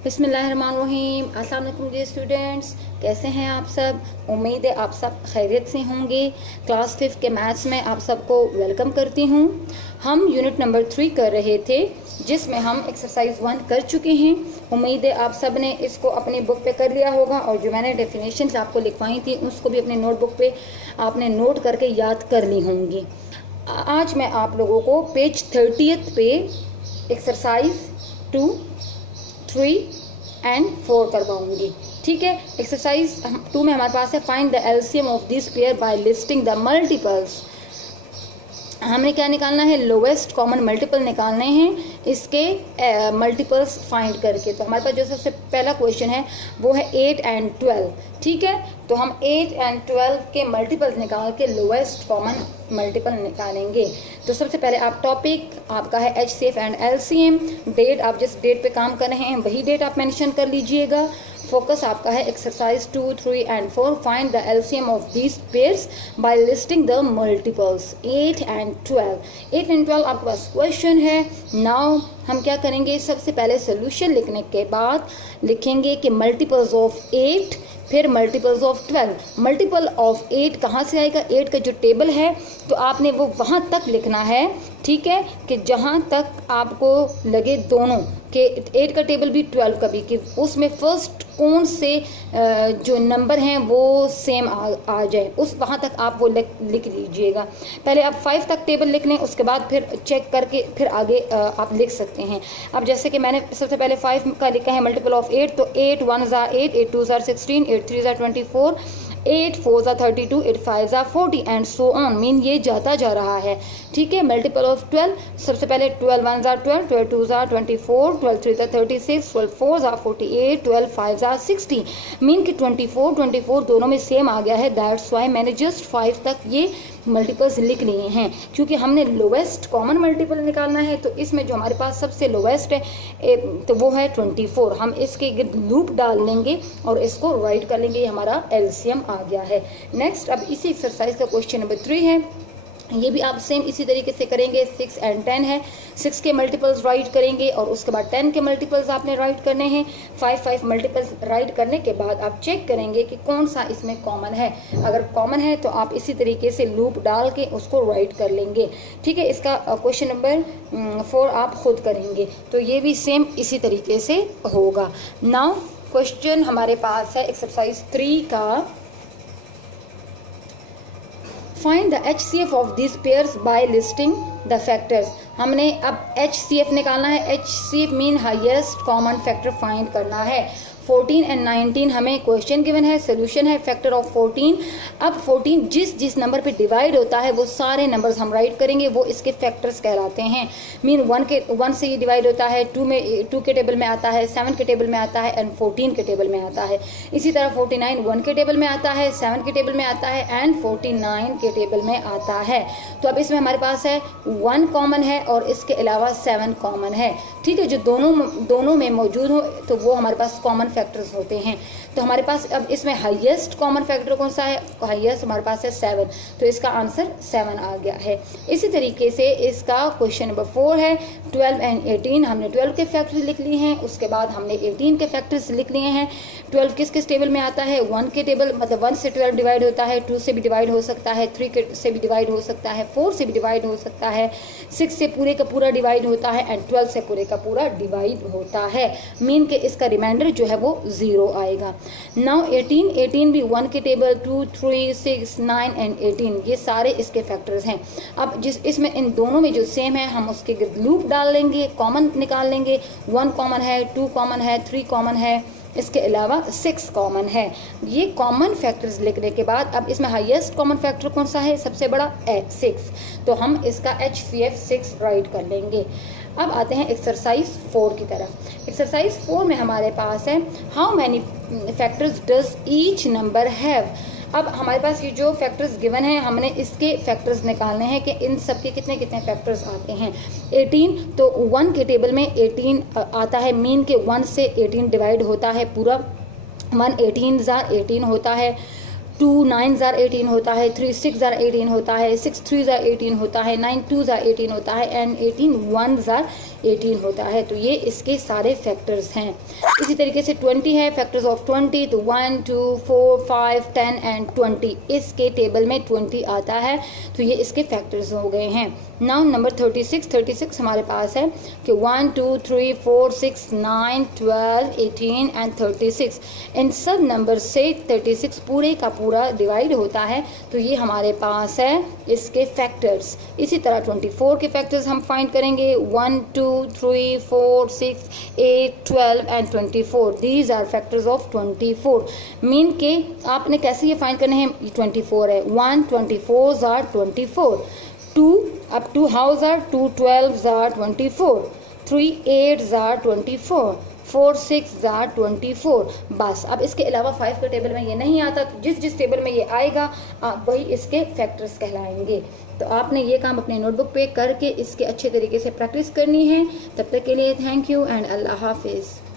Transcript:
बिस्मिल्लाहिर्रहमानिर्रहीम। अस्सलाम वालेकुम डियर स्टूडेंट्स, कैसे हैं आप सब। उम्मीद है आप सब खैरियत से होंगे। क्लास 5 के मैथ्स में आप सबको वेलकम करती हूँ। हम यूनिट नंबर 3 कर रहे थे, जिसमें हम एक्सरसाइज 1 कर चुके हैं। उम्मीद है आप सब ने इसको अपनी बुक पे कर लिया होगा, और जो मैंने डेफिनेशन आपको लिखवाई थी उसको भी अपने नोटबुक पे आपने नोट करके याद कर ली होंगी। आज मैं आप लोगों को पेज 30 पे एक्सरसाइज 2, 3 एंड 4 करवाऊंगी। ठीक है। एक्सरसाइज 2 में हमारे पास है find the LCM of this pair bye listing the multiples. हमें क्या निकालना है, लोवेस्ट कॉमन मल्टीपल निकालने हैं इसके मल्टीपल्स फाइंड करके। तो हमारे पास जो सबसे पहला क्वेश्चन है वो है 8 एंड 12। ठीक है, तो हम 8 एंड 12 के मल्टीपल्स निकाल के लोवेस्ट कॉमन मल्टीपल निकालेंगे। तो सबसे पहले आप टॉपिक आपका है HCF एंड LCM। डेट आप जिस डेट पे काम कर रहे हैं वही डेट आप मेंशन कर लीजिएगा। फोकस आपका है exercise 2, 3 and 4। Find the LCM of these pairs by listing the multiples 8 and 12। 8 and 12 आपके पास क्वेश्चन है। नाउ हम क्या करेंगे, सबसे पहले सोल्यूशन लिखने के बाद लिखेंगे कि मल्टीपल्स ऑफ 8, फिर मल्टीपल्स ऑफ 12। मल्टीपल ऑफ 8 कहाँ से आएगा, 8 का जो टेबल है तो आपने वो वहाँ तक लिखना है। ठीक है, कि जहाँ तक आपको लगे दोनों के 8 का टेबल भी 12 का भी, कि उसमें फर्स्ट कौन से जो नंबर हैं वो सेम आ जाए, उस वहाँ तक आप वो लिख लीजिएगा। पहले आप 5 तक टेबल लिख लें, उसके बाद फिर चेक करके फिर आगे आप लिख सकते हैं। अब जैसे कि मैंने सबसे पहले 5 का लिखा है मल्टीपल ऑफ 8, तो 8 1 ज़ा 8, 8 2 ज़ा 16, 8 3 ज़ा 24, 8 4 ज़ा 32, 8 5 ज़ा 40 एंड सो ऑन। मीन ये जाता जा रहा है। ठीक है। मल्टीपल ऑफ 12, सबसे पहले 12 1 ज़ा 12, 12 2 ज़ा 24, 12 3 ज़ा 36, 12 4 ज़ा 48, 12 5 ज़ा 60। मीन कि 24 दोनों में सेम आ गया है। दैट्स वाई मैंने जस्ट 5 तक ये मल्टीपल्स लिख लिए हैं, क्योंकि हमने लोवेस्ट कॉमन मल्टीपल निकालना है। तो इसमें जो हमारे पास सबसे लोवेस्ट है तो वो है 24। हम इसके लूप डाल लेंगे और इसको राइट कर लेंगे, ये हमारा एलसीएम आ गया है। नेक्स्ट, अब इसी एक्सरसाइज का क्वेश्चन नंबर 3 है। ये भी आप सेम इसी तरीके से करेंगे। 6 एंड 10 है, 6 के मल्टीपल्स राइट करेंगे और उसके बाद 10 के मल्टीपल्स आपने राइट करने हैं। 5 मल्टीपल्स राइट करने के बाद आप चेक करेंगे कि कौन सा इसमें कॉमन है। अगर कॉमन है तो आप इसी तरीके से लूप डाल के उसको राइट कर लेंगे। ठीक है। इसका क्वेश्चन नंबर 4 आप खुद करेंगे, तो ये भी सेम इसी तरीके से होगा। नाउ क्वेश्चन हमारे पास है एक्सरसाइज 3 का, find the HCF of this pairs by listing the factors. हमने अब HCF निकालना है। HCF mean highest common factor find करना है। 14 एंड 19 हमें क्वेश्चन गिवन है, सोल्यूशन है फैक्टर ऑफ 14। अब 14 जिस नंबर पे डिवाइड होता है वो सारे नंबर्स हम राइट करेंगे, वो इसके फैक्टर्स कहलाते हैं। मीन 1 से ये डिवाइड होता है, 2 के टेबल में आता है, 7 के टेबल में आता है एंड 14 के टेबल में आता है। इसी तरह 49 1 के टेबल में आता है, 7 के टेबल में आता है एंड 49 के टेबल में आता है। तो अब इसमें हमारे पास है 1 कॉमन है और इसके अलावा 7 कॉमन है। ठीक है, जो दोनों में मौजूद हो तो वो हमारे पास कॉमन फैक्टर्स होते हैं। तो हमारे पास अब इसमें हाईएस्ट कॉमन फैक्टर कौन सा है, हाईएस्ट हमारे पास है 7, तो इसका आंसर 7 आ गया है। इसी तरीके से इसका क्वेश्चन नंबर 4 है 12 एंड 18। हमने 12 के फैक्टर्स लिख लिए हैं, उसके बाद हमने 18 के फैक्टर्स लिख लिए हैं। 12 किस टेबल में आता है, 1 के टेबल, मतलब 1 से 12 डिवाइड होता है, 2 से भी डिवाइड हो सकता है, 3 से भी डिवाइड हो सकता है, 4 से भी डिवाइड हो सकता है, 6 से पूरे का पूरा डिवाइड होता है एंड 12 से पूरे का पूरा डिवाइड होता है। मीन के इसका रिमाइंडर जो है वो 0 आएगा। नाउ 18 भी 1 के टेबल, 2 3 6 9 एंड 18 ये सारे इसके फैक्टर्स हैं। अब इसमें इन दोनों में जो सेम है हम उसके लूप डाल लेंगे, कॉमन निकाल लेंगे। 1 कॉमन है, 2 कॉमन है, 3 कॉमन है, इसके अलावा 6 कॉमन है। ये कॉमन फैक्टर्स लिखने के बाद अब इसमें हाईएस्ट कॉमन फैक्टर कौन सा है, सबसे बड़ा 6, तो हम इसका HCF 6 राइट कर लेंगे। अब आते हैं एक्सरसाइज 4 की तरफ। एक्सरसाइज 4 में हमारे पास है how many factors does each number have. अब हमारे पास ये जो फैक्टर्स गिवन है हमने इसके फैक्टर्स निकालने हैं कि इन सब के कितने कितने फैक्टर्स आते हैं। 18 तो 1 के टेबल में 18 आता है। मीन के 1 से 18 डिवाइड होता है पूरा, 1 18 ज़ा 18 होता है। 2 9 ज़ार 18 होता है, 3 6 ज़ार 18 होता है, 6 3 ज़ार 18 होता है, 9 2 ज़ार 18 होता है एंड 18 1 ज़ार 18 होता है। तो ये इसके सारे फैक्टर्स हैं। इसी तरीके से 20 है, फैक्टर्स ऑफ 20 तो 1 2 4 5 10 एंड 20, इसके टेबल में 20 आता है तो ये इसके फैक्टर्स हो गए हैं। नाउ नंबर 36 हमारे पास है कि 1 2 3 4 6 9 12 18 एंड 36, इन सब नंबर से 36 पूरे का पूरा डिवाइड होता है तो ये हमारे पास है इसके फैक्टर्स। इसी तरह 24 के फैक्टर्स हम फाइंड करेंगे 1 2 3 4 6 8 12 and 24, these are factors of 24। Mean के आपने कैसे ये फाइंड करने हैं, 24 है, 1 24 are 24, 2 up to house are 2 12s are 24, 3 8s are 24, 4 6 are 24। बस अब इसके अलावा 5 के टेबल में ये नहीं आता, जिस टेबल में ये आएगा वही इसके फैक्टर्स कहलाएंगे। तो आपने ये काम अपने नोटबुक पे करके इसके अच्छे तरीके से प्रैक्टिस करनी है। तब तक के लिए थैंक यू एंड अल्लाह हाफिज़।